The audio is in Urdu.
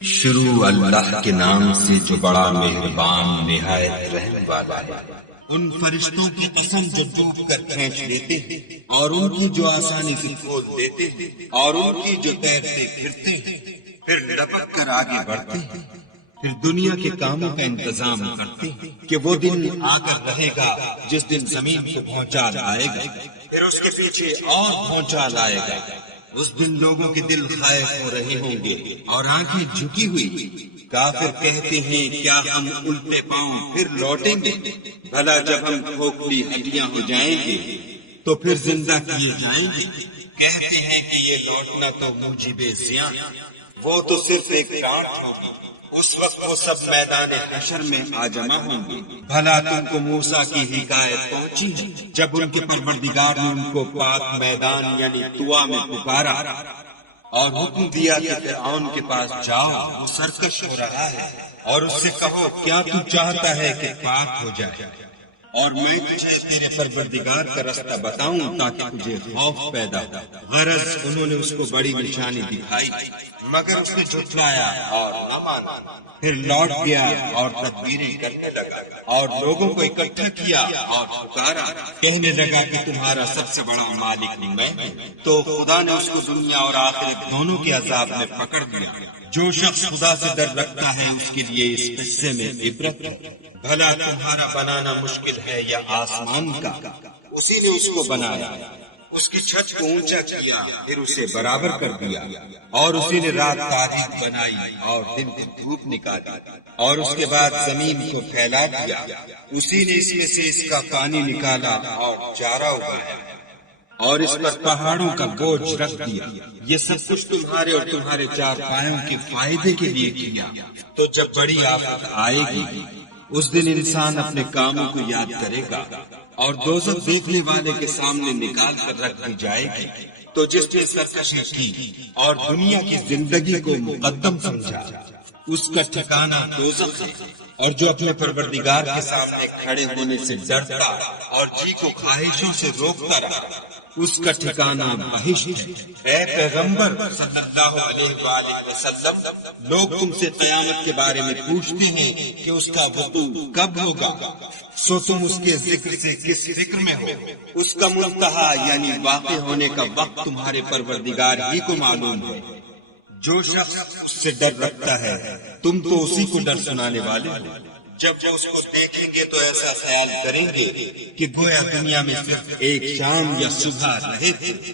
شروع اللہ کے نام سے جو بڑا مہربان نہایت رحم والا ہے۔ ان فرشتوں کی قسم جو ڈوب کر کھینچ لیتے ہیں اور ان کی جو آسانی سے کھول دیتے ہیں اور ان کی جو تیرتے پھرتے ہیں پھر لپک کر آگے بڑھتے ہیں، پھر دنیا کے کاموں کا انتظام کرتے ہیں کہ وہ دن آ کر رہے گا جس دن زمین کو بھونچال آئے گا، پھر اس کے پیچھے اور بھونچال آئے گا۔ اس دن لوگوں کے دل خائف ہو رہے ہوں گے اور آنکھیں جھکی ہوئی۔ کافر کہتے ہیں کیا ہم الٹے پاؤں پھر لوٹیں گے؟ بھلا جب ہم کھوکھلی ہڈیاں ہو جائیں گے تو پھر زندہ کیے جائیں گے؟ کہتے ہیں کہ یہ لوٹنا تو موجب زیاں، وہ تو صرف ایک ٹانٹ ہوگی۔ اس وقت وہ سب میدان حشر میں آ جمع ہوں گے۔ بھلا تم کو موسیٰ کی حکایت پہنچی ہے جب ان کے پروردگار نے ان کو پاک میدان یعنی طوا میں پکارا اور حکم دیا کہ فرعون کے پاس جاؤ، وہ سرکش ہو رہا ہے، اور اس سے کہو کیا تو چاہتا ہے کہ پاک ہو جائے اور میں تجھے تیرے پروردگار کا رستہ بتاؤں تاکہ تجھے خوف پیدا ہو۔ غرض انہوں نے اس کو بڑی نشانی دکھائی مگر اس نے جھٹلایا اور نہ مانا، پھر لوٹ گیا اور تدبیریں کرنے لگا اور لوگوں کو اکٹھا کیا اور پکارا، کہنے لگا کہ تمہارا سب سے بڑا مالک میں ہوں۔ تو خدا نے اس کو دنیا اور آخرت دونوں کے عذاب میں پکڑ لیا۔ جو شخص خدا سے ڈر رکھتا ہے اس کے لیے اس قصے میں عبرت ہے۔ بھلا تمہارا بنانا مشکل ہے یا آسمان کا؟ اسی نے اس کو بنایا، اس کی چھت کو اونچا کیا، پھر اسے برابر کر دیا، اور اسی نے رات تاریک بنائی اور دن کو دھوپ نکالی، اور اس کے بعد زمین کو پھیلا دیا۔ اسی نے اس میں سے اس کا پانی نکالا اور چارہ اگایا اور اس پر پہاڑوں کا بوجھ رکھ دیا۔ یہ سب کچھ تمہارے اور تمہارے چار پایوں کے فائدے کے لیے کیا۔ تو جب بڑی آفت آئے گی اس دن انسان اپنے کاموں کو یاد کرے گا اور دوزخ دیکھنے والے کے سامنے نکال کر رکھ دی جائے گی۔ تو جس نے سرکشی کی اور دنیا کی زندگی کو مقدم سمجھا اس کا ٹھکانہ دوزخ ہے، اور جو اپنے پروردگار کے سامنے کھڑے ہونے سے ڈرتا اور جی کو خواہشوں سے روکتا رہا اس کا ٹھکانہ بہشت ہے۔ اے پیغمبر صلی اللہ علیہ وآلہ وسلم، لوگ تم سے قیامت کے بارے میں پوچھتے ہیں کہ اس کا وقوع کب ہوگا، سو تم اس کے ذکر سے کس فکر میں ہو؟ اس کا منتہا یعنی واقع ہونے کا وقت تمہارے پروردگار ہی کو معلوم ہے۔ جو شخص اس سے ڈر رکھتا ہے تم تو اسی کو ڈر سنانے والے ہو۔ جب وہ اس کو دیکھیں گے تو ایسا خیال کریں گے کہ گویا دنیا میں صرف ایک شام یا صبح رہے تھے۔